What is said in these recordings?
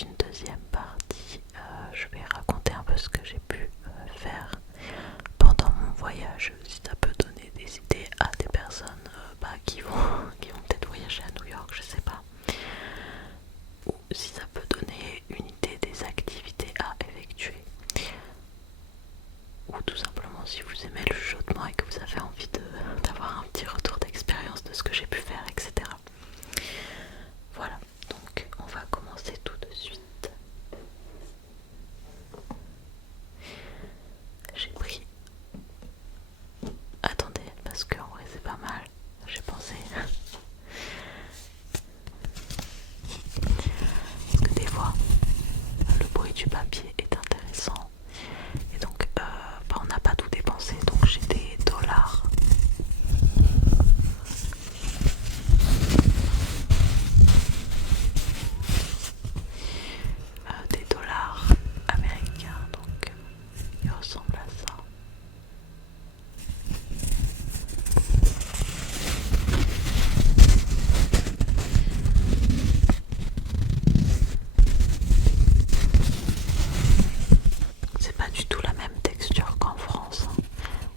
une deuxième partie, je vais raconter un peu ce que j'ai pu faire pendant mon voyage, si ça peut donner des idées à des personnes qui vont peut-être voyager à New York, je sais pas. Ou si ça peut donner une idée des activités à effectuer. Ou tout simplement si vous aimez le chuchotement et que vous avez envie d'avoir un petit retour d'expérience de ce que j'ai pu faire, etc. Voilà, donc on va commencer tout de suite. J'ai pris... Attendez, parce qu'en vrai c'est pas mal, j'ai pensé... Parce que des fois, le bruit du papier est intéressant. Et donc, on n'a pas tout dépensé, donc j'ai des dollars. Des dollars américains, donc ils ressemblent à ça. C'est pas du tout la même texture qu'en France.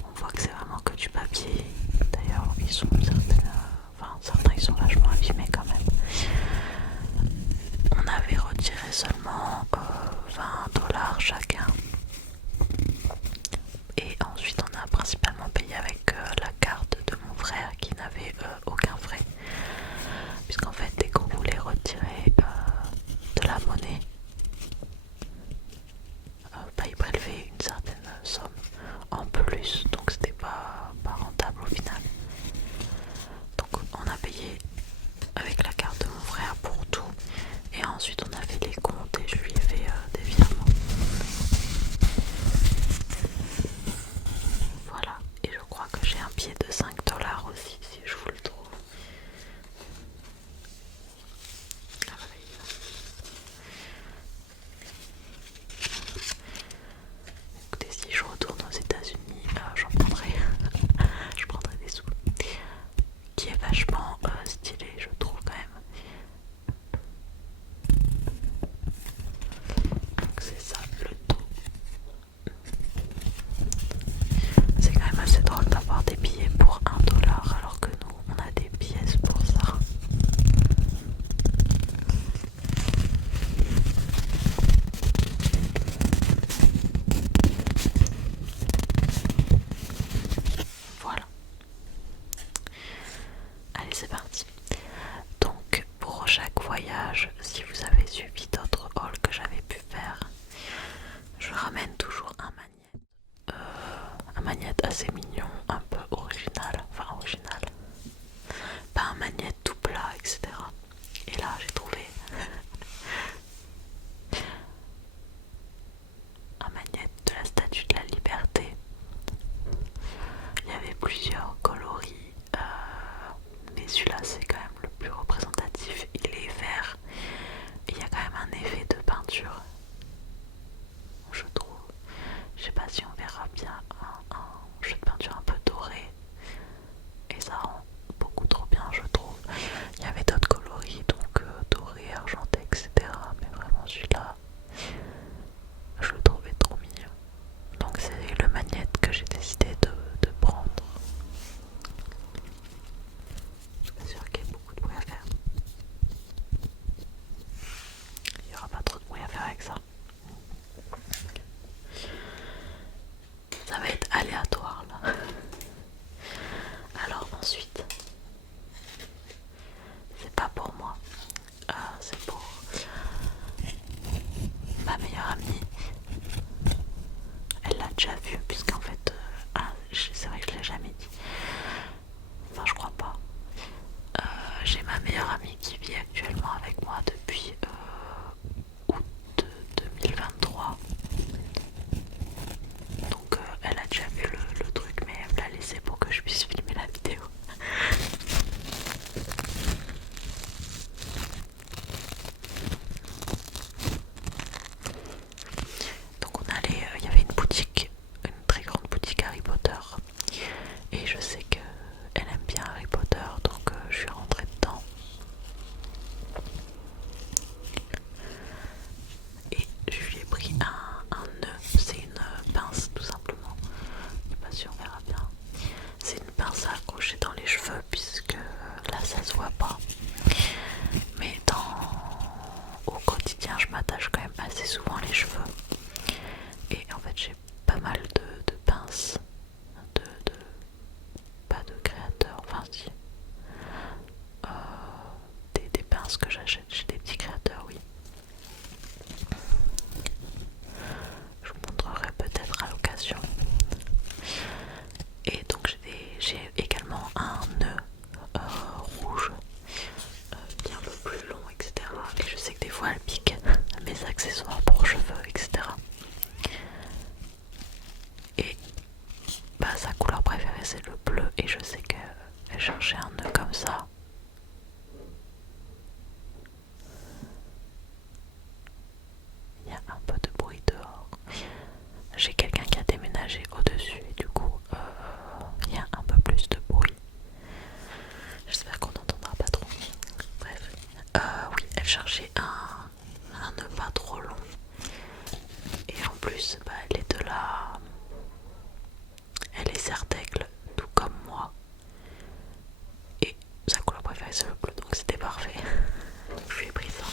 On voit que c'est vraiment que du papier. D'ailleurs, ils sont certains ils sont vachement abîmés quand même. On avait retiré seulement 20 $ chacun. Et ensuite on a principalement payé avec la carte de mon frère qui n'avait aucun frais. Puisqu'en fait dès qu'on voulait retirer de la monnaie, il prélevait une certaine somme en plus. Donc c'était pas rentable au final. Donc on a payé avec la carte de mon frère pour tout. Et ensuite on a fait les comptes et je lui ai fait des virements. Voilà, et je crois que j'ai un billet de 5 $ aussi, si je vous le trouve. Ah, voilà, écoutez, si je retourne aux États-Unis, j'en prendrai, je prendrai des sous. Qui est vachement stylé, je trouve quand même. Donc c'est ça le tout. C'est quand même assez drôle d'avoir des billets pour 1 $ alors que nous on a des pièces pour ça. Voilà. Allez, c'est parti. Donc pour chaque voyage, si vous avez suivi d'autres hauls que j'avais pu faire, je ramène toujours un magnète assez mignon, un peu original, pas un magnète tout plat, etc. Et là j'ai trouvé un magnète de la Statue de la Liberté. Il y avait plusieurs coloris, mais celui-là c'est quand même le plus représentatif. Il est vert et il y a quand même un effet de peinture, je trouve. Je sais pas si on verra bien un jeu de peinture un peu doré. Et ça rend beaucoup trop bien, je trouve. Il y avait d'autres coloris, donc doré, argenté, etc. Mais vraiment celui-là, je le trouvais trop mignon. Donc c'est le magnète que j'ai décidé de prendre. Je suis pas sûre qu'il y ait beaucoup de bruit à faire. Il n'y aura pas trop de bruit à faire avec ça. Ça va être aléatoire là. Alors ensuite, c'est pas pour moi, c'est pour ma meilleure amie. Elle l'a déjà vu puisqu'en fait, c'est vrai que je l'ai jamais dit. Enfin, je crois pas. J'ai ma meilleure amie qui vit actuellement avec moi depuis août 2023. Donc elle a déjà vu le truc, mais elle me l'a laissé pour que je puisse filmer la vidéo. Donc on allait, il y avait une accessoires pour cheveux, etc. Et bah, sa couleur préférée c'est le bleu, et je sais qu'elle cherchait un nœud comme ça. Il y a un peu de bruit dehors. J'ai quelqu'un qui a déménagé au-dessus et du coup il y a un peu plus de bruit. J'espère qu'on n'entendra pas trop. Bref. Oui, elle cherchait un nœud pas trop long. Et en plus, bah, elle est de là. Elle est serre-d'aigle, tout comme moi. Et sa couleur préférée c'est le bleu, donc c'était parfait. Donc je lui ai pris ça.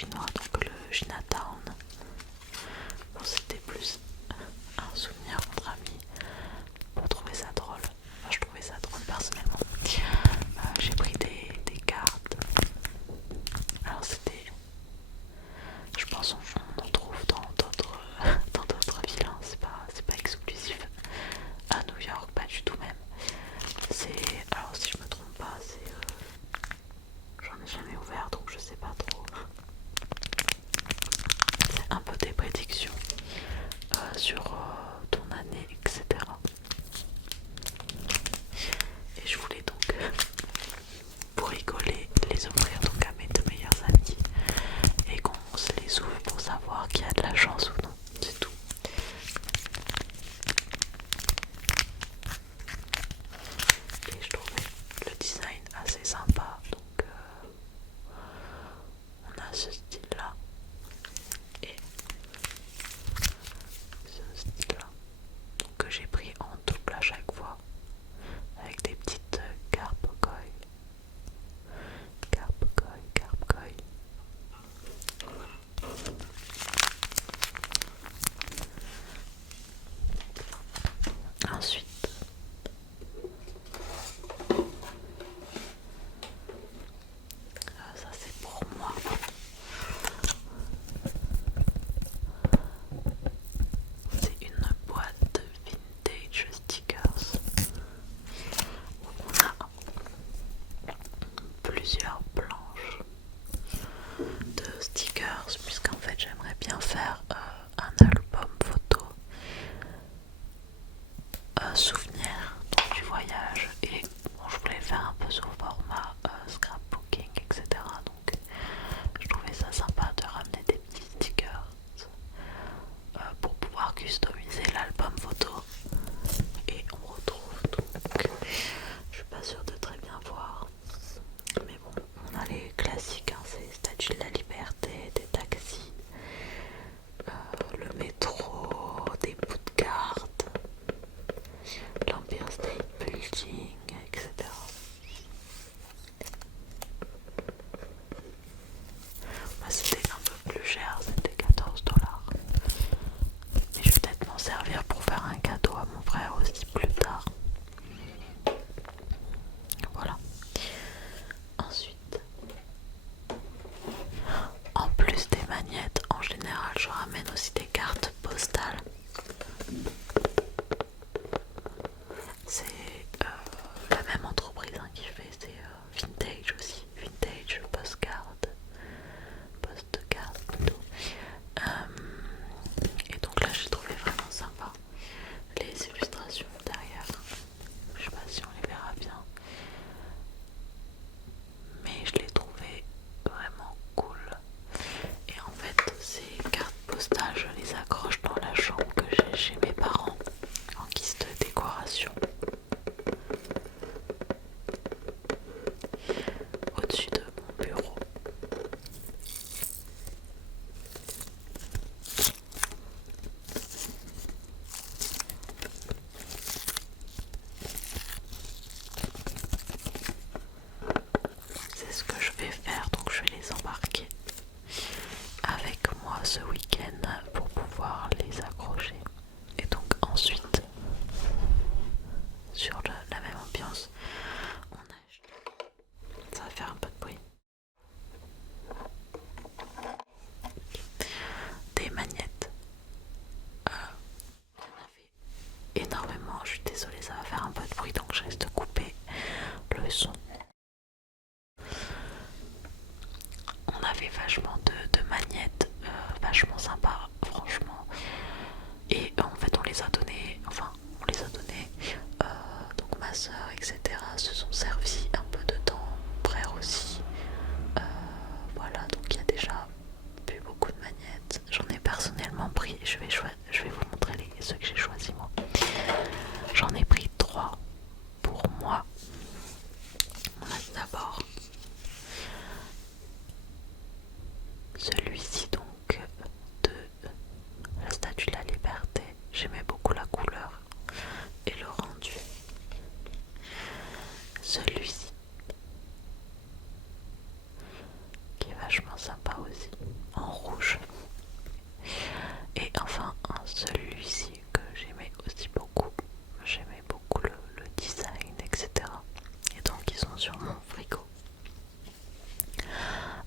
chinois, donc le Chinatown. Bon, c'était plus un souvenir entre amis pour trouver ça drôle. Enfin, je trouvais ça drôle personnellement. J'ai pris des cartes. Alors c'était, je pense on en trouve dans d'autres dans d'autres villes, hein. C'est pas exclusif à New York, pas du tout même. C'est, alors si je me trompe pas, c'est j'en ai jamais ouvert donc je sais pas trop. C'est un peu des prédictions sur ton année, etc. Et je voulais donc, pour rigoler, les offrir donc à mes deux meilleurs amis et qu'on se les ouvre pour savoir qui a de la chance ou non, c'est tout. Et je trouvais le design assez sympa, donc on a ce style là et ce style là, donc que j'ai pris en double à chaque fois avec des petites carpe coy. Ensuite, ça c'est pour moi. C'est une boîte de vintage stickers. On a plusieurs planches de stickers puisqu'en fait j'aimerais bien faire un album photo souvenir donc, du voyage et bon, je voulais faire un peu sous format scrapbooking, etc. Donc je trouvais ça sympa de ramener des petits stickers pour pouvoir customiser l'album photo. Et on retrouve donc, je suis pas sûre de très bien voir, mais bon, on a les classiques, hein, c'est Statue de la Liberté, des taxis, le métro, des bouts de cartes, l'Empire State Building, etc. Moi c'était un peu plus cher, c'était 14$. Mais je vais peut-être m'en servir pour faire un cadeau à mon frère aussi plus tard. Voilà. Ensuite, en plus des magnettes, en général, je ramène aussi des cartes postales. C'est la même entreprise hein, qui fait, c'est Vintage aussi. Vintage postcard plutôt. Et donc là, j'ai trouvé vraiment sympa les illustrations derrière. Je sais pas si on les verra bien, mais je les trouvais vraiment cool. Et en fait, ces cartes postales, je les accroche dans la chambre que j'ai chez mes parents en guise de décoration. Au-dessus de mon bureau. C'est ce que je vais faire, donc je vais les embarquer avec moi ce week-end pour pouvoir les accrocher. Et donc ensuite, sur la même ambiance, on a acheté, ça va faire un peu de bruit, des magnettes. Il y en avait énormément, je suis désolée, ça va faire un peu de bruit donc je risque de couper le son. On avait vachement de magnettes, vachement sympa franchement. Et en fait on les a donné, donc ma soeur, etc. se sont servis un peu dedans, mon frère aussi. Voilà, donc il y a déjà plus beaucoup de magnettes. J'en ai personnellement pris, je vais vous montrer ceux que j'ai choisis moi. J'en ai pris 3 pour moi. On a d'abord celui-ci donc de vachement sympa aussi, en rouge. Et enfin celui-ci que j'aimais aussi beaucoup, j'aimais beaucoup le design, etc. Et donc ils sont sur mon frigo.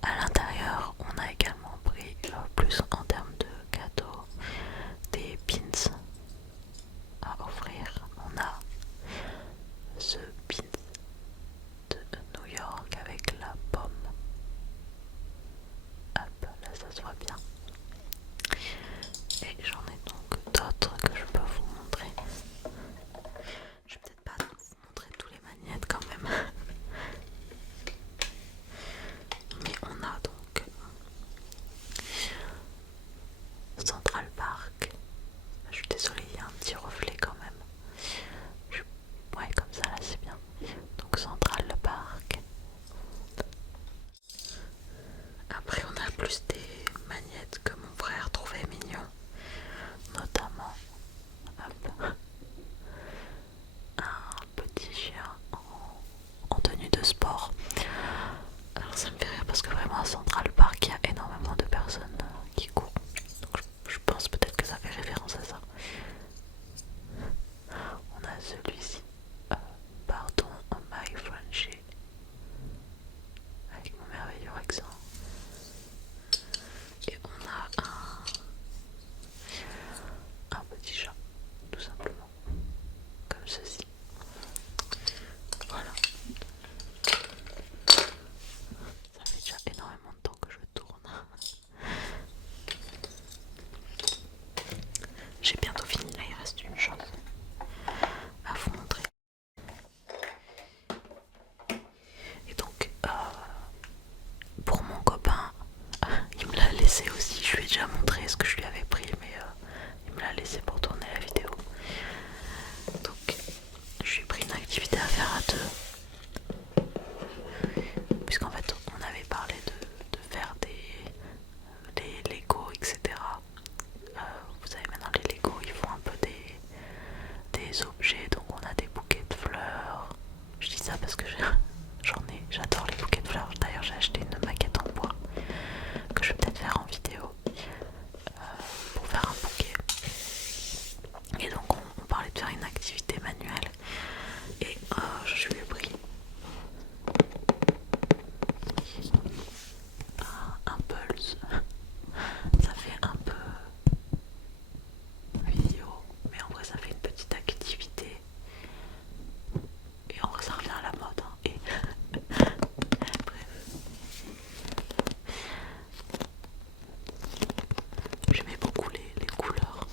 À l'intérieur, on a également pris plus en termes de cadeaux, des pins à offrir. On a ce pin de New York avec la pomme. Hop, là ça se voit bien. Et j'en ai donc d'autres que je peux vous montrer. Je vais peut-être pas vous montrer tous les magnettes quand même. Mais on a donc Central Park. Je suis désolée, il y a un petit reflet quand même. Ouais, comme ça là c'est bien. Donc Central Park. Après on a plus des magnettes que mon frère trouvait mignons. Notamment hop, un petit chien en tenue de sport. Alors ça me fait rire parce que vraiment à Central Park il y a énormément de personnes qui courent. Donc je pense peut-être que ça fait référence à ça. On a celui-ci, pardon, My Frenchie, avec mon merveilleux accent. Et on a un petit chat, tout simplement, comme ceci. Voilà. Ça fait déjà énormément de temps que je tourne. J'ai bientôt fini, là il reste une chose à vous montrer. Et donc, pour mon copain, il me l'a laissé aussi. Je lui ai déjà montré ce que je lui avais pris, mais il me l'a laissé pour tourner la vidéo. Donc, je lui ai pris une activité à faire à deux. Puisqu'en fait, on avait parlé de faire des Lego, etc. Vous savez, maintenant les Lego, ils font un peu des objets. Donc, on a des bouquets de fleurs. Je dis ça parce que j'adore les bouquets de fleurs. D'ailleurs, j'ai acheté une maquette en bois que je vais peut-être faire en vidéo pour faire un bouquet. Et donc on parlait de faire une activité manuelle et je lui ai pris un pulse. Ça fait un peu vidéo, mais en vrai ça fait une petite activité. Et en vrai ça revient à la mode, hein. Et bref, j'aimais beaucoup les couleurs.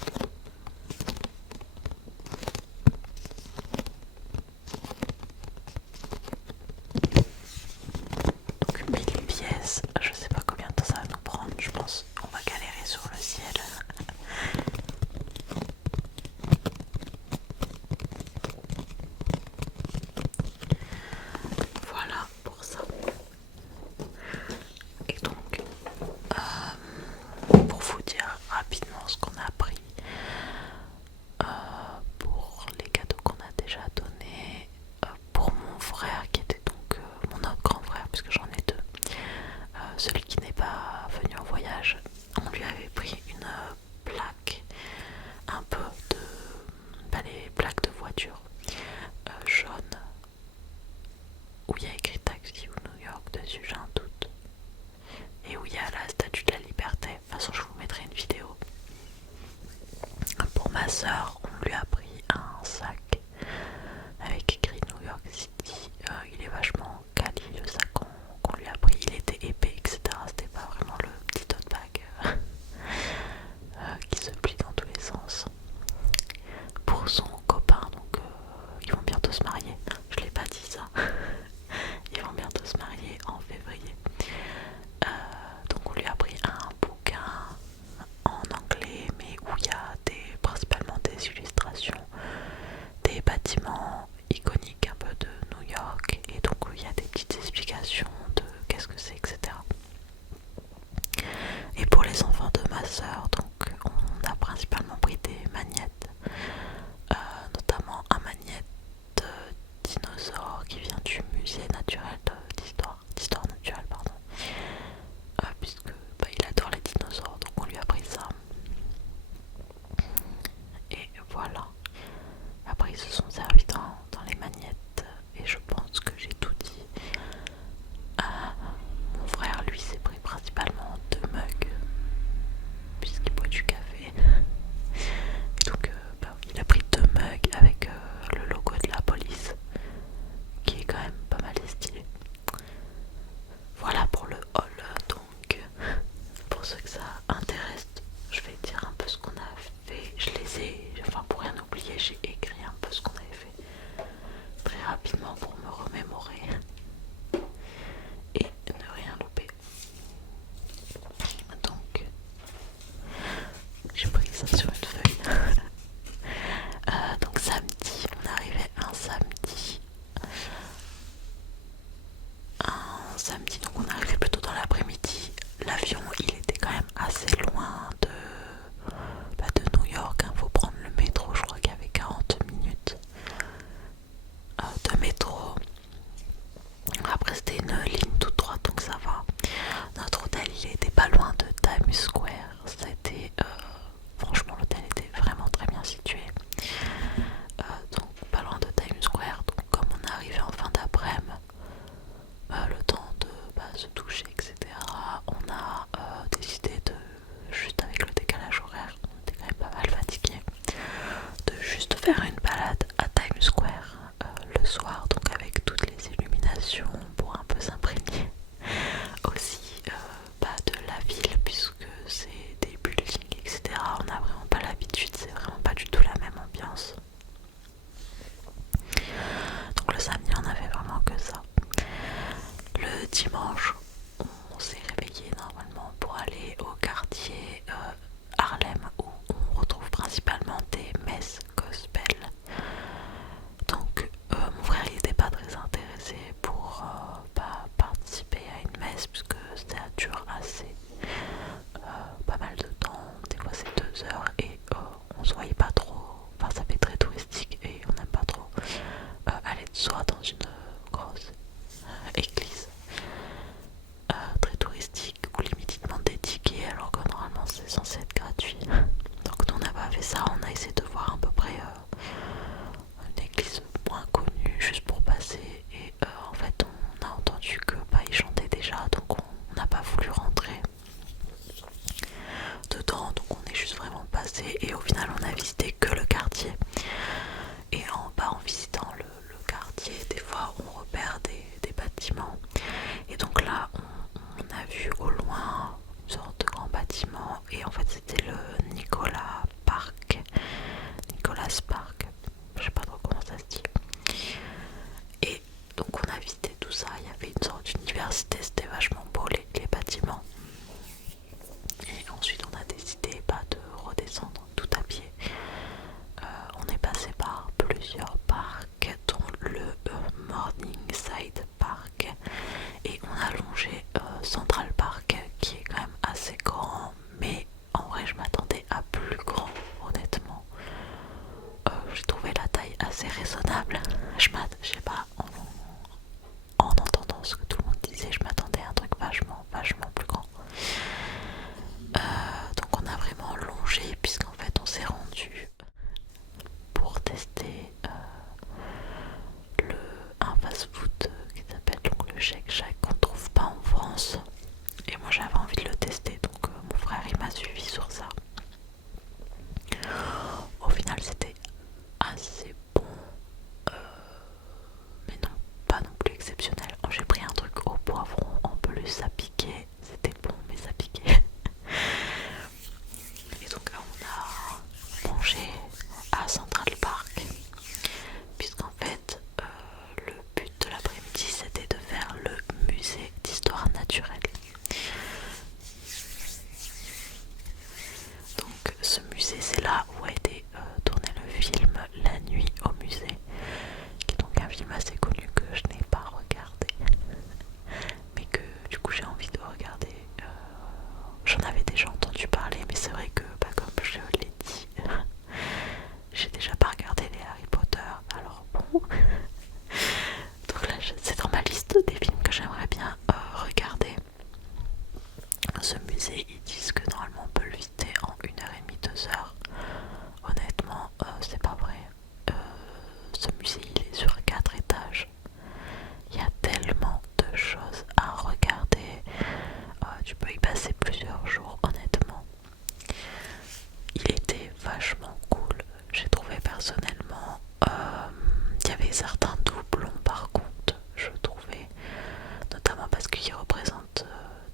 Donc 1000 pièces, je sais pas combien de temps ça va nous prendre, je pense qu'on va galérer sur le ciel. Voilà pour ça. Et donc, pour vous dire rapidement ce qu'on a pris pour les cadeaux qu'on a déjà donnés, pour mon frère qui était donc mon autre grand frère, puisque j'en ai deux, celui qui n'est pas venu en voyage, on lui avait pris une plaque un peu les plaques de voiture jaune où il y a écrit Taxi ou New York dessus, j'ai un doute, et où il y a la statue de la liberté. De toute façon je vous mettrai une vidéo. Pour ma soeur, on lui a pris un sac avec écrit New York City. Il est vachement quali le sac qu'on lui a pris, il était épais, etc. C'était pas vraiment le petit tote bag qui se plie dans tous les sens. Pour son copain, donc ils vont bientôt se marier. Je l'ai pas dit ça. Ils vont bientôt se marier en février. Donc on lui a pris un bouquin en anglais, mais où il y a principalement des illustrations, des bâtiments iconiques un peu de New York, et donc où il y a des petites explications de qu'est-ce que c'est, etc. Et pour les enfants de ma soeur, donc on a principalement pris des magnettes, notamment un magnète dinosaure qui vient du musée naturel d'histoire naturelle, pardon, faire une balade à Times Square le soir, donc avec toutes les illuminations pour un peu s'imprégner aussi de la ville, puisque c'est des buildings, etc. On n'a vraiment pas l'habitude, c'est vraiment pas du tout la même ambiance. Donc le samedi on avait vraiment que ça. Le dimanche on s'est réveillé normalement pour aller au quartier Harlem, où on retrouve principalement des messes gospel. Donc mon frère il n'était pas très intéressé pour participer à une messe, puisque ça dure assez pas mal de temps, des fois c'est 2 heures, et on se voyait pas trop, enfin ça fait très touristique et on n'aime pas trop aller de soir dans une grosse église très touristique où limite ils demandent des tickets alors que normalement c'est censé être gratuit. Donc nous on n'a pas fait ça, on a essayé de voir à peu près une église moins connue juste pour passer, et en fait on a entendu que ils chantaient déjà, donc on n'a pas voulu rentrer dedans, donc on est juste vraiment passé, et au final on a visité que le quartier. Et en visitant le quartier, des fois on repère des bâtiments, et donc là on a vu au loin une sorte de grand bâtiment, et en fait c'était le Nicolas Park, je sais pas trop comment ça se dit. Et donc on a visité tout ça, il y avait une sorte d'université, c'était vachement beau les bâtiments. Et ensuite on a décidé de redescendre tout à pied. On est passé par plusieurs parcs, dont le Morningside Park, et on a longé Central Park, qui est quand même assez grand, mais en vrai je m'attendais à plus grand, honnêtement. J'ai trouvé la taille assez raisonnable. Je sais pas, en entendant ce que tout le monde disait, je m'attendais à un truc vachement plus grand. Donc on a vraiment longé, puisqu'en fait on s'est rendu pour tester un fast-food qui s'appelle donc le Shake Shack, qu'on trouve pas en France. Et moi j'avais envie de le tester, donc mon frère il m'a suivi sur ça. Au final c'était assez bon, mais non, pas non plus exceptionnel. J'ai pris un truc au poivron, en plus ça piquait, c'était bon mais ça piquait. Et donc on a mangé à Central Park, puisqu'en fait le but de l'après-midi c'était de faire le musée d'histoire naturelle. Donc ce musée, c'est là où a été tourné le film La nuit au musée, qui est donc un film assez connu que je n'ai pas regardé, mais que du coup j'ai envie de regarder. J'en avais déjà entendu parler, mais c'est vrai que comme je l'ai dit, j'ai déjà pas regardé les Harry Potter, alors bon. Donc là c'est dans ma liste des films que j'aimerais bien regarder. Ce musée, ils disent que normalement on peut le visiter en 1h30, 2 heures. Honnêtement, c'est pas vrai. Ce musée il est sur 4 étages. Il y a tellement de choses à regarder. Tu peux y passer plusieurs jours, honnêtement. Il était vachement cool. J'ai trouvé personnellement. Il y avait certains doublons par contre, je trouvais. Notamment parce qu'il représente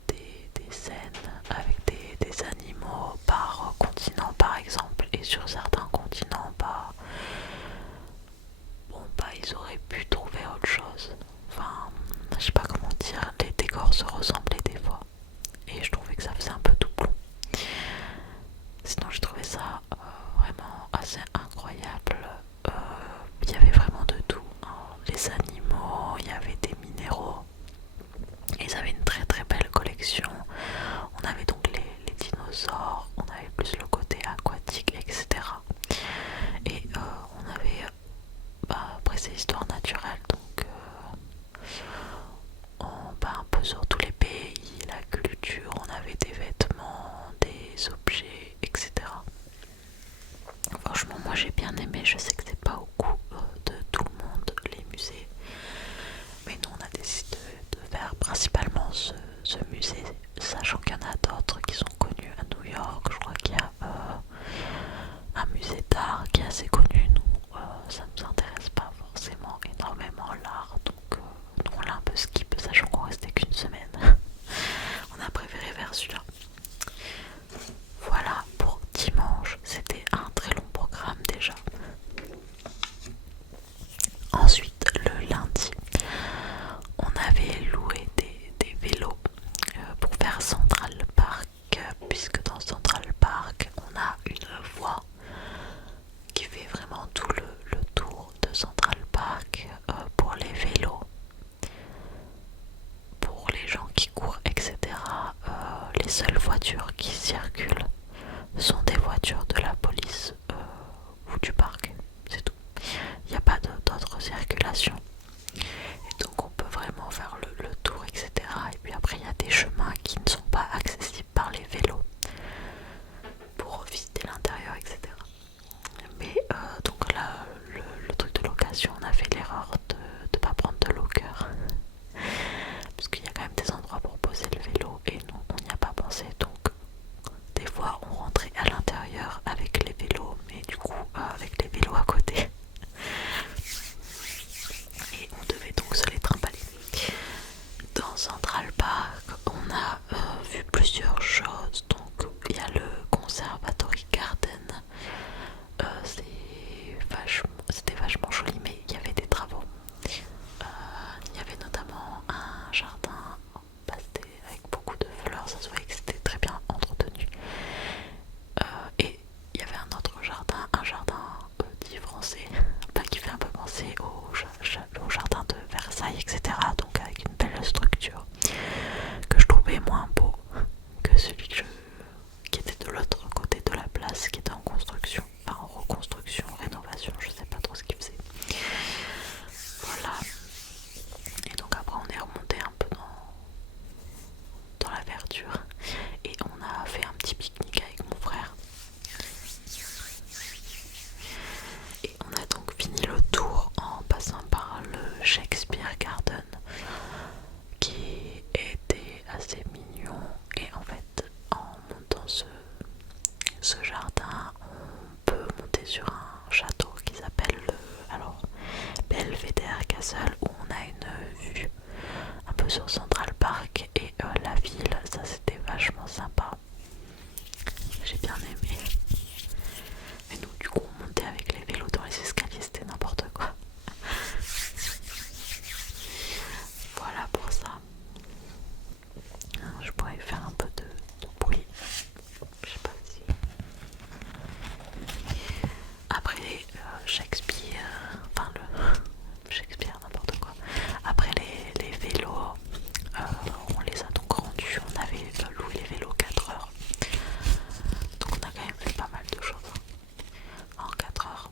des scènes avec des animaux par continent par exemple, et sur certains continents ils auraient pu trouver autre chose. Enfin, je sais pas comment dire, les décors se ressemblaient des fois et je trouvais que ça faisait un peu doublon. Sinon j'ai trouvé ça vraiment assez incroyable. Il y avait vraiment de tout, hein. Les animaux, il y avait des minéraux. Ils avaient une très très belle collection. On avait donc les dinosaures, on avait plus le côté aquatique, etc. Et on avait après ces histoires naturelles, donc un peu sur tous les pays, la culture, on avait des vêtements, des objets, etc. Franchement moi j'ai bien aimé, je sais que c'est pas au goût de tout le monde les musées, mais nous on a décidé de faire principalement ce musée, sachant qu'il y en a d'autres qui sont connus à New York. Je crois qu'il y a un musée d'art qui est assez connu. Nous voiture et on a fait un petit pique-nique avec mon frère. Et on a donc fini le tour en passant par le Shakespeare Garden qui était assez mignon. Et en fait, en montant ce jardin, on peut monter sur un château qui s'appelle Belvedere Castle, où on a une vue un peu sur Central Park et la ville. Ça, c'était vachement sympa, j'ai bien aimé. Mais nous, du coup, on montait avec les vélos dans les escaliers, c'était n'importe quoi. Voilà pour ça. Je pourrais faire un peu de bruit, je sais pas si. Après Shakespeare, enfin le Shakespeare, n'importe quoi. Après les vélos, on les a donc rendus. On avait loué les vélos 4 heures. Donc on a quand même fait pas mal de choses en 4 heures.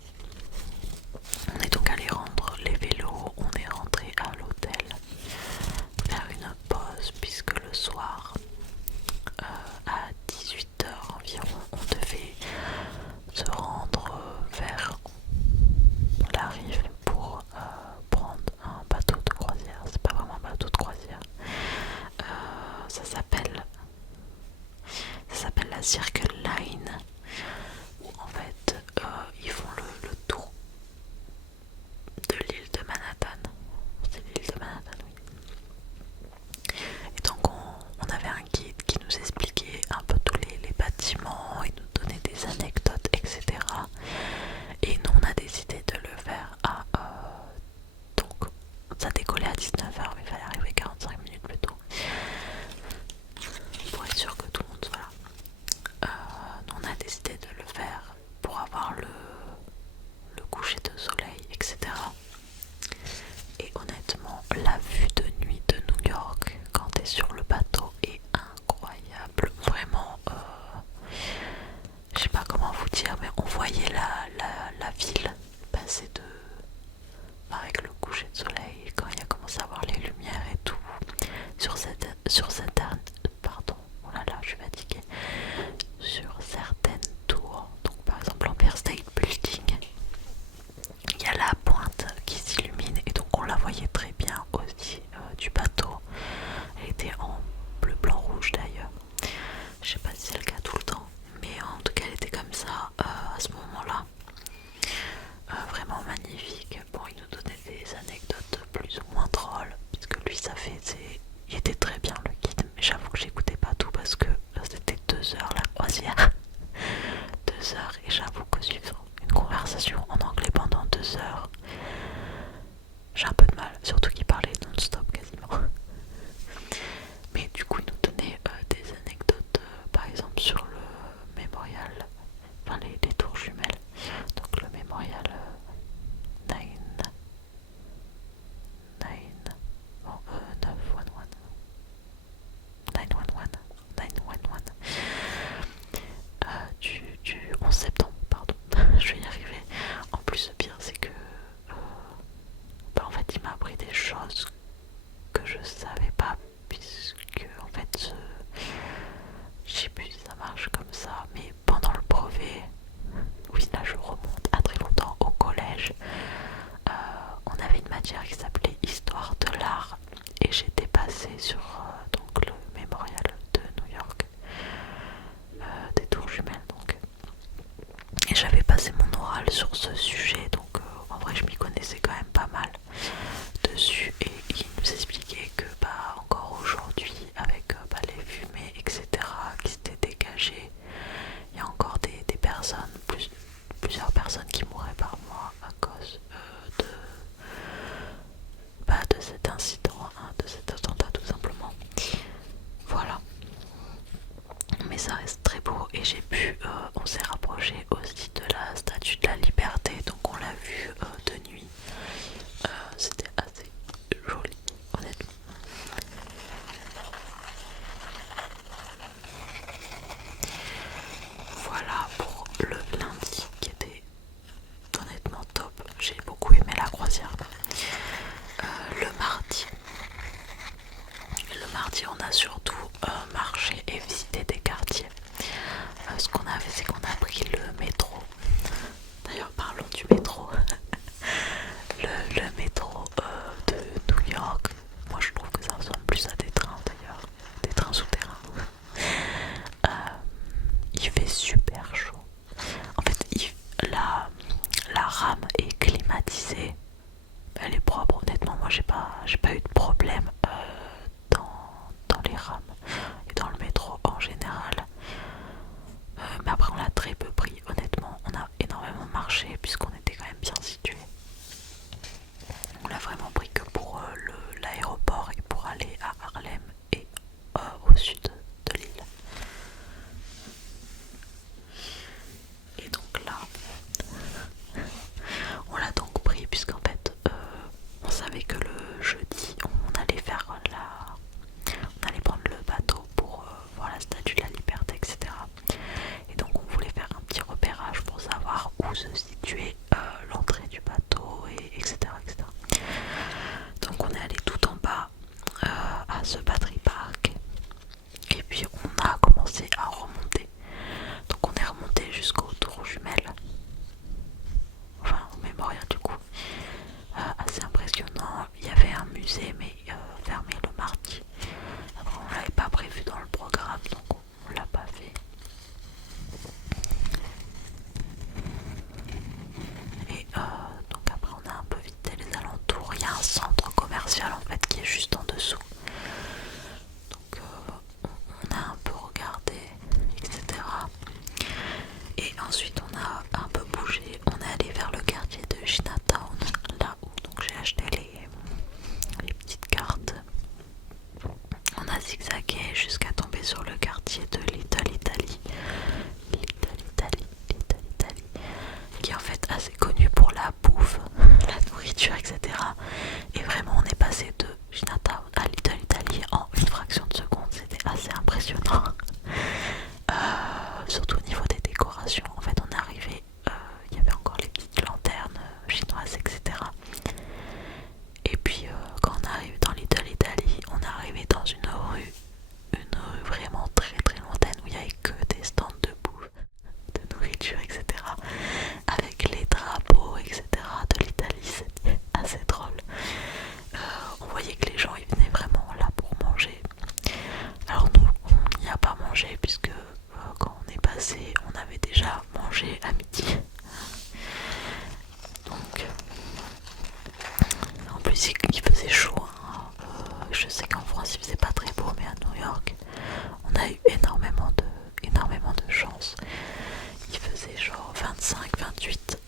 On est donc allé rendre les vélos. On est rentré à l'hôtel faire une pause puisque le soir à 18 heures environ on devait se rendre vers la rive pour prendre un bateau de croisière. C'est pas vraiment un bateau de croisière, ça s'appelle la Circle Line, où en fait ils font le tour de l'île de Manhattan. C'est l'île de Manhattan, oui. Et donc on avait un guide qui nous expliquait un peu tous les bâtiments, il nous donnait des anecdotes, etc. Et nous on a décidé de le faire à donc ça décollait à 19h, mais il fallait arriver 45 minutes plus tôt pour être sûr que tout le monde soit là. Nous on a décidé de le faire pour avoir le coucher de soleil, etc. Et honnêtement, la vue de nuit de New York quand t'es sur le bateau est incroyable. Vraiment, je sais pas comment vous dire, mais on voyait la ville passer avec le coucher de soleil, quand il a commencé à voir les lumières et tout, pardon, oh là là, je suis fatiguée, sur certaines tours, donc par exemple l'Empire State Building, il y a la pointe qui s'illumine et donc on la voyait très bien aussi du bateau. Elle était en bleu, blanc, rouge d'ailleurs. Je sais pas si c'est le cas tout le temps, mais en tout cas elle était comme ça à ce moment-là. Vraiment magnifique. Bon, il nous donnait des anecdotes plus ou moins drôles, puisque lui il était très bien le guide, mais j'avoue que j'écoutais pas tout parce que c'était 2 heures la croisière. 2 heures, et j'avoue que suivre une conversation en anglais pendant 2 heures, j'ai un peu de mal, surtout qu'il parlait non-stop quasiment. Mais du coup il nous donnait des anecdotes, par exemple sur le mémorial, enfin les tours jumelles, donc le mémorial 911 du 11 septembre, pardon, je vais y arriver. En plus, le pire, c'est que en fait, il m'a appris des choses que je savais pas, puisque en fait, je sais plus si ça marche comme ça, mais pendant le brevet, oui, là je remonte à très longtemps, au collège, on avait une matière qui s'appelait Histoire de l'art, et j'étais passée sur donc le mémorial de New York, des tours jumelles donc. Et j'avais passé mon oral sur ce sujet, donc en vrai je m'y connaissais quand même pas mal dessus, et il nous expliquait que encore aujourd'hui avec les fumées etc qui s'étaient dégagées, il y a encore des personnes, plusieurs personnes qui mourraient par mois à cause de cet incident, de cet attentat tout simplement. Voilà. Mais ça reste très beau, et on s'est rapproché aussi de la Statue de la Liberté, donc on l'a vu de nuit. C'était assez joli, honnêtement. Voilà pour le lundi qui était honnêtement top. J'ai beaucoup aimé la croisière. Le mardi, on a surtout marché on a commencé à remonter. Donc on est remonté jusqu'au Tour Jumelles, enfin au Mémorial du coup. Assez impressionnant. Il y avait un musée mais fermé le mardi. Après on l'avait pas prévu dans le programme donc on l'a pas fait. Et donc après on a un peu visité les alentours. Il y a un centre commercial en fait qui est juste en dessous. Donc on a un peu regardé, etc. Et ensuite on a un peu bougé. On est allé vers le quartier de Chinatown, là où donc j'ai acheté les petites cartes. On a zigzagué jusqu'à tomber sur le quartier de Little Italy. Little Italy, qui est en fait assez connu pour la bouffe, la nourriture, etc. Et vraiment on est passé de Chinatown à Little Italy en une fraction de seconde, c'était assez impressionnant. Surtout au niveau des décorations, en fait on est arrivé, il y avait encore les petites lanternes chinoises, etc. Et puis quand on arrive dans Little Italy, on est arrivé dans une rue vraiment très très lointaine où il n'y avait que des stands de bouffe, de nourriture, etc. Avec les drapeaux, etc. de l'Italie, c'était assez drôle. On voyait que les gens ils venaient vraiment là pour manger. Alors nous, on n'y a pas mangé puisque quand on est passé, on avait déjà mangé à midi. Donc, en plus il faisait chaud. Hein. Je sais qu'en France il faisait pas très beau, mais à New York, on a eu énormément de chance. Il faisait genre 25, 28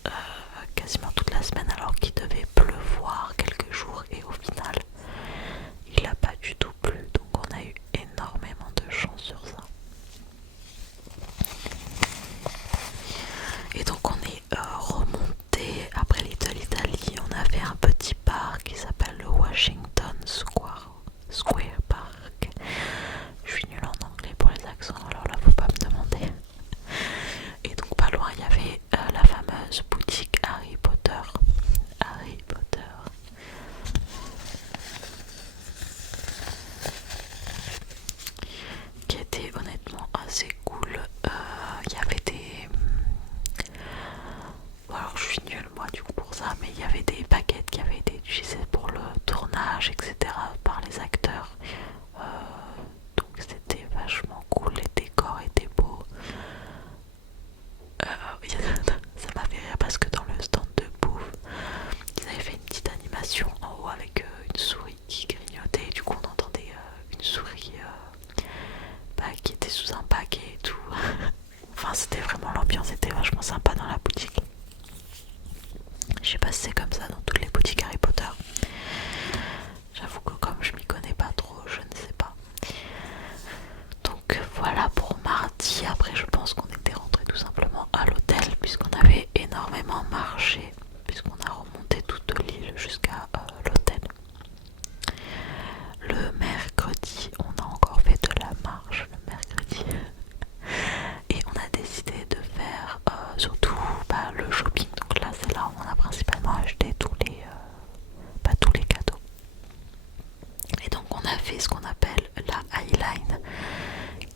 quasiment toute la semaine alors qu'il devait pleuvoir quelques jours et au final il n'a pas du tout plu, donc on a eu énormément de chance sur ça. Et donc on est remonté après Little Italy, on a fait un petit parc qui s'appelle le Washington Square Park. Je suis nulle en anglais pour les accents, alors là faut pas me demander. Et donc pas loin il y avait la fameuse boutique Harry Potter. Qui était honnêtement assez cool. Il y avait des... Alors je suis nulle moi du coup pour ça, mais il y avait des baguettes qui avaient été utilisées pour le tournage, etc. par les acteurs. Donc c'était vachement cool, les décors étaient beaux. Ça m'a fait rire parce que dans le stand de bouffe, ils avaient fait une petite animation en haut avec une souris qui grignotait. Et du coup on entendait une souris qui était sous un paquet et tout. Enfin c'était vraiment, l'ambiance était vachement sympa dans la boutique. Je sais pas si c'est comme ça dans toutes les boutiques Harry Potter. J'avoue que comme je m'y connais pas trop, je ne sais pas. Donc voilà pour mardi. Après je pense qu'on était rentré tout simplement à l'hôtel puisqu'on avait énormément marché, puisqu'on a remonté toute l'île jusqu'à l'hôtel. Le mercredi, on a encore fait de la marche le mercredi. Et on a décidé de faire surtout le shopping. Donc là c'est là où on a principalement acheté tous les cadeaux. Et donc on a fait ce qu'on appelle la High Line,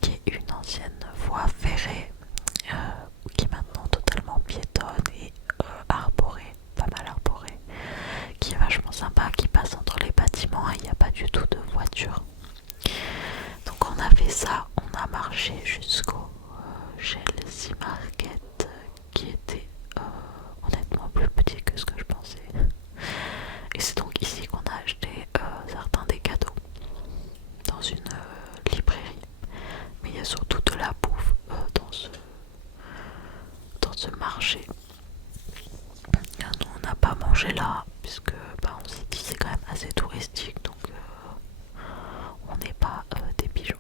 qui est une ancienne voie ferrée qui est maintenant totalement piétonne et arborée, pas mal arborée, qui est vachement sympa, qui passe entre les bâtiments et il n'y a pas du tout de voiture. Donc on a fait ça, on a marché jusqu'au Chelsea Market, qui était honnêtement plus petit que ce que je pensais. Et c'est donc ici qu'on a acheté certains des cadeaux, dans une librairie. Mais il y a surtout de la bouffe dans ce marché. Nous on n'a pas mangé là, puisque on s'est dit c'est quand même assez touristique, donc on n'est pas des pigeons.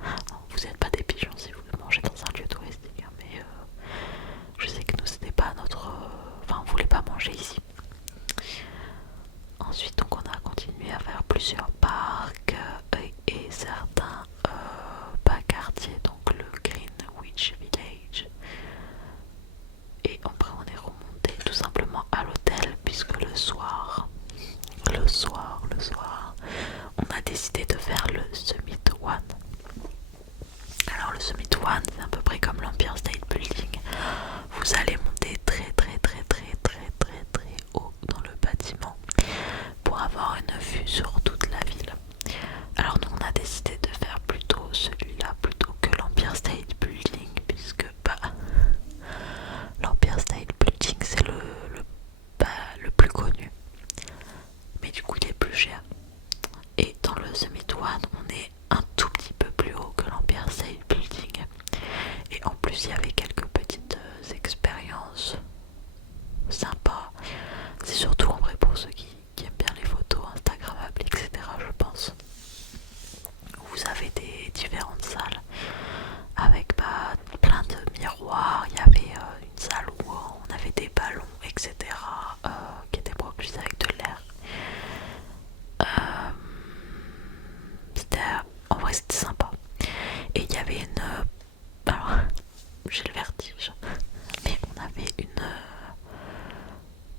Non, vous n'êtes pas des pigeons si vous mangez dans un lieu touristique, hein, mais je sais que nous c'était pas notre... Enfin on voulait pas manger ici. Ensuite donc on a continué à faire plusieurs parcs et certains quartiers, donc le Greenwich Village. Et après on est remonté tout simplement à l'hôtel puisque One, c'est à peu près comme l'Empire State Building. Vous allez monter très très très très très très très haut dans le bâtiment pour avoir une vue sur toute la ville. Alors nous on a décidé de faire plutôt celui-là plutôt que l'Empire State Building, puisque l'Empire State Building c'est le plus connu, mais du coup il est plus cher. Et dans le Summit One on est un tout petit peu plus haut que l'Empire State Building, et en plus il y avait quelques petites expériences sympas. C'est surtout en vrai pour ceux qui aiment bien les photos instagrammables, etc. je pense. Vous avez des différentes salles avec plein de miroirs. Il y avait une salle où on avait des ballons, etc. Qui étaient propulsés avec de l'air. C'était, en vrai c'était sympa. Et il y avait alors j'ai le vertige, mais on avait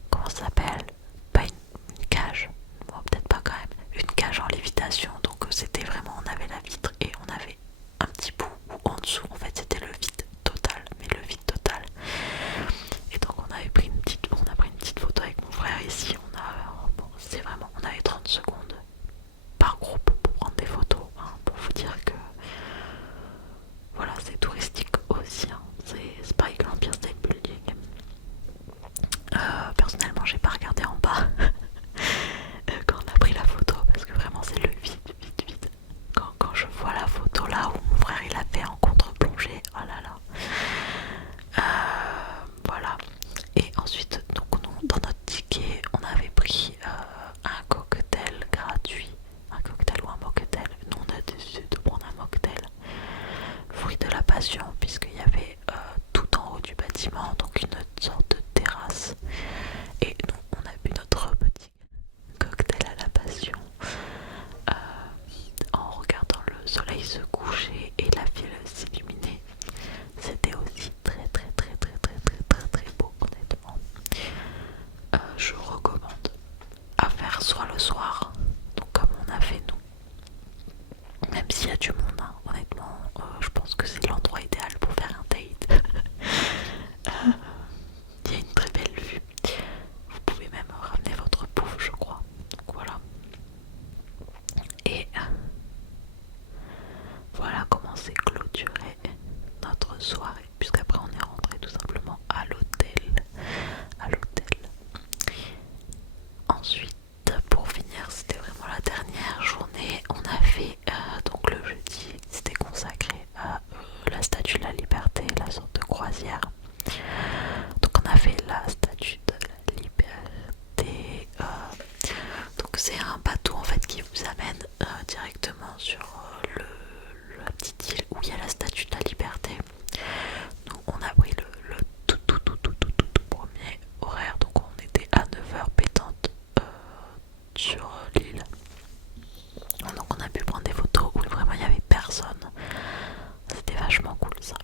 comment ça s'appelle, pas une cage, bon, peut-être pas quand même, une cage en lévitation. Donc c'était vraiment, on avait la vitre et on avait un petit bout où en dessous en fait c'était le vide total, mais le vide total. Et donc on a pris une petite photo avec mon frère ici. C'est vraiment, on avait 30 secondes par groupe pour prendre des photos, hein, pour vous dire que voilà, c'est touristique aussi, hein. C'est pareil que l'Empire State Building. Personnellement j'ai pas regardé en bas quand on a pris la photo, parce que vraiment c'est le vide. Quand je vois la photo là où mon frère il a fait en contre-plongée, oh là là. Voilà. Et ensuite, donc nous, dans notre ticket, on avait pris un cocktail gratuit. Un cocktail ou un mocktail. Nous, on a décidé de prendre un mocktail. Fruit de la passion, puisqu'il y avait tout en haut du bâtiment, donc une sorte de terrasse. Et nous, on a bu notre petit cocktail à la passion en regardant le soleil se coucher et la ville s'illuminer. C'était aussi très très très très très très très très beau, honnêtement. Je recommande à faire soit le soir, donc comme on a fait nous, même s'il y a du monde, hein, honnêtement, je pense que c'est l'endroit idéal pour faire un date. Il y a une très belle vue. Vous pouvez même ramener votre bouffe, je crois. Donc voilà. Et voilà comment s'est clôturée notre soirée, puisqu'après on est rentré tout simplement à l'hôtel. Ensuite, pour finir, c'était vraiment la dernière journée. On a fait donc le jeudi, c'était consacré à la Statue de la Liberté, la sorte de croisière. Donc on a fait la Statue de la Liberté. Donc c'est un bateau en fait qui vous amène directement sur la petite île où il y a la Statue de la Liberté. Nous on a pris le tout premier horaire, donc on était à 9h pétante sur l'île. Donc on a pu prendre des photos où vraiment il n'y avait personne. C'était vachement cool ça.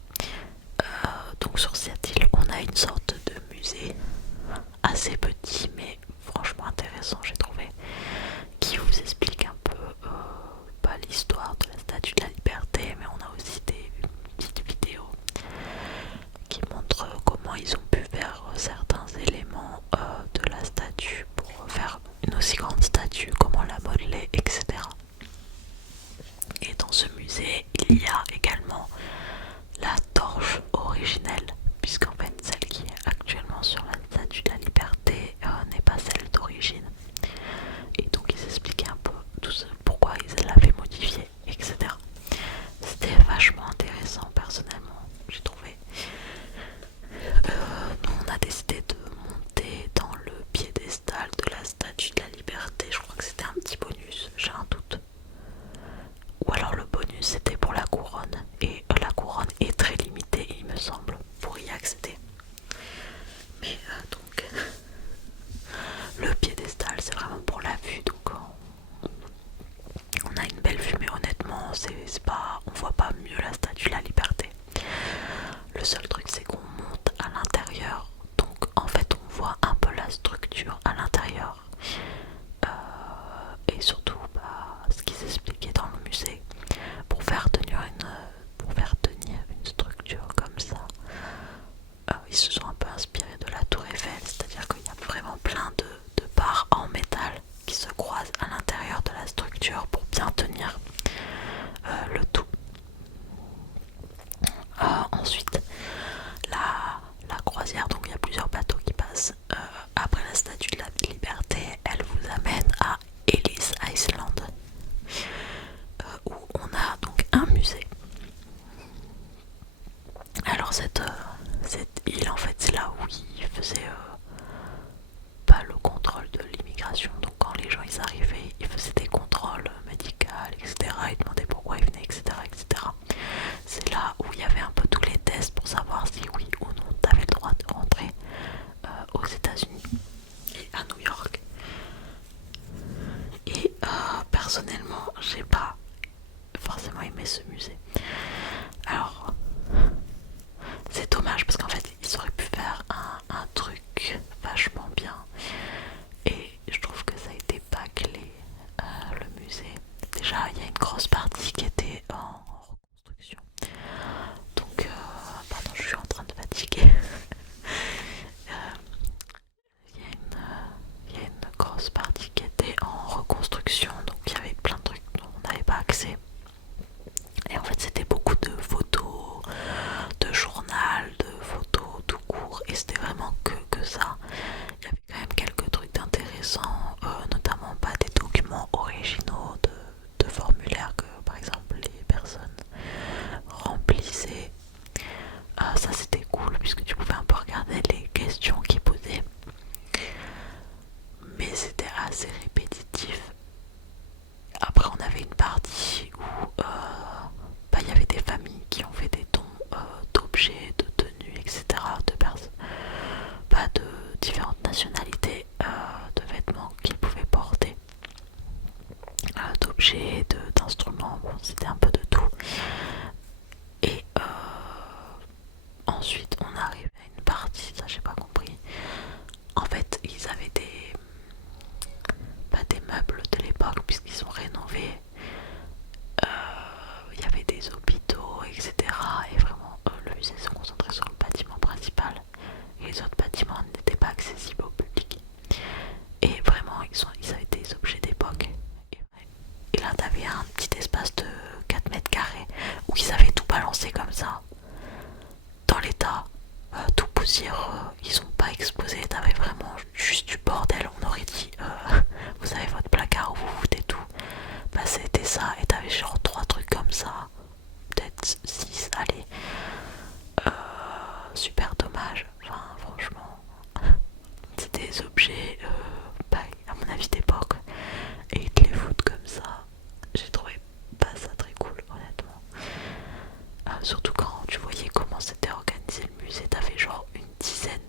Donc sur cette île on a une sorte de musée assez petit mais franchement intéressant j'ai trouvé, qui vous explique un peu l'histoire de la Statue de la Liberté, mais on a aussi des petites vidéos qui montrent comment ils ont pu faire certains éléments de la statue pour faire une aussi grande statue, comment la modeler, etc. Et dans ce musée, il y a également la torche originelle, puisqu'en fait celle qui est actuellement sur la Statue de la Liberté n'est pas celle d'origine. Et donc ils expliquaient un peu tout ça, pourquoi ils l'avaient modifiée, etc. C'était vachement intéressant personnellement, j'ai trouvé. Nous on a décidé de monter dans le piédestal de la Statue de la Liberté. Je crois que c'était un petit bonus, j'ai un doute. Ou alors le bonus c'était pour la couronne. Et la couronne est très limitée il me semble pour y accéder. Mais donc le piédestal c'est vraiment pour la vue. Donc on a une belle vue, mais honnêtement c'est pas, on voit pas mieux la Statue de la Liberté. Le seul truc c'est qu'on monte à l'intérieur, donc en fait on voit un peu la structure à l'intérieur. Et surtout ce qui s'expliquait dans le musée pour faire tenir une cette île, en fait, c'est là où ils faisaient pas le contrôle de l'immigration. Donc quand les gens ils arrivaient, ils faisaient des contrôles médicaux, etc. Ils demandaient pourquoi ils venaient, etc. etc. C'est là où il y avait un peu tous les tests pour savoir si oui ou non tu avais le droit de rentrer aux États-Unis et à New York. Et personnellement, j'ai pas forcément aimé ce musée. Alors, c'est dommage parce qu'en fait, ils auraient pu faire un truc vachement bien. Et je trouve que ça a été bâclé, le musée. Déjà, il y a une grosse partie qui était en reconstruction. Donc, pardon, je suis en train de fatiguer. Il y a une grosse partie qui était en reconstruction. Donc, il y avait plein de trucs dont on n'avait pas accès. Et en fait, c'était beaucoup de photos, de journal, de photos tout court. Et c'était vraiment que ça. Il y avait quand même quelques trucs intéressants, notamment pas des documents originaux de formulaires que par exemple les personnes remplissaient. Ça c'était cool puisque tu pouvais un peu regarder les questions qu'ils posaient. Mais c'était assez répétitif. Après on avait une partie où il y avait des familles qui ont fait des dons d'objets, de tenues, etc. de personnes, pas de différentes nationalités, de vêtements qu'ils pouvaient porter, d'objets, d'instruments, bon, c'était un peu de tout. Et ensuite on arrive à une partie, ça j'ai pas compris. En fait ils avaient des meubles de l'époque puisqu'ils ont rénové. Il y avait des hôpitaux, etc. Et vraiment le musée se concentrait sur le bâtiment principal. Et les autres bâtiments n'étaient pas accessibles au public. Et vraiment, ils avaient des objets d'époque. Et là, t'avais un petit espace de 4 mètres carrés où ils avaient tout balancé comme ça, dans l'état, tout poussiéreux. Ils ont pas exposé, t'avais vraiment juste du bordel. On aurait dit, vous avez votre placard où vous foutez tout. Bah, c'était ça. Et t'avais genre 3 trucs comme ça, peut-être 6, allez. Super dommage. Enfin, franchement. C'est des objets, à mon avis d'époque, et ils te les foutent comme ça. J'ai trouvé pas ça très cool, honnêtement. Surtout quand tu voyais comment c'était organisé le musée, t'avais genre une dizaine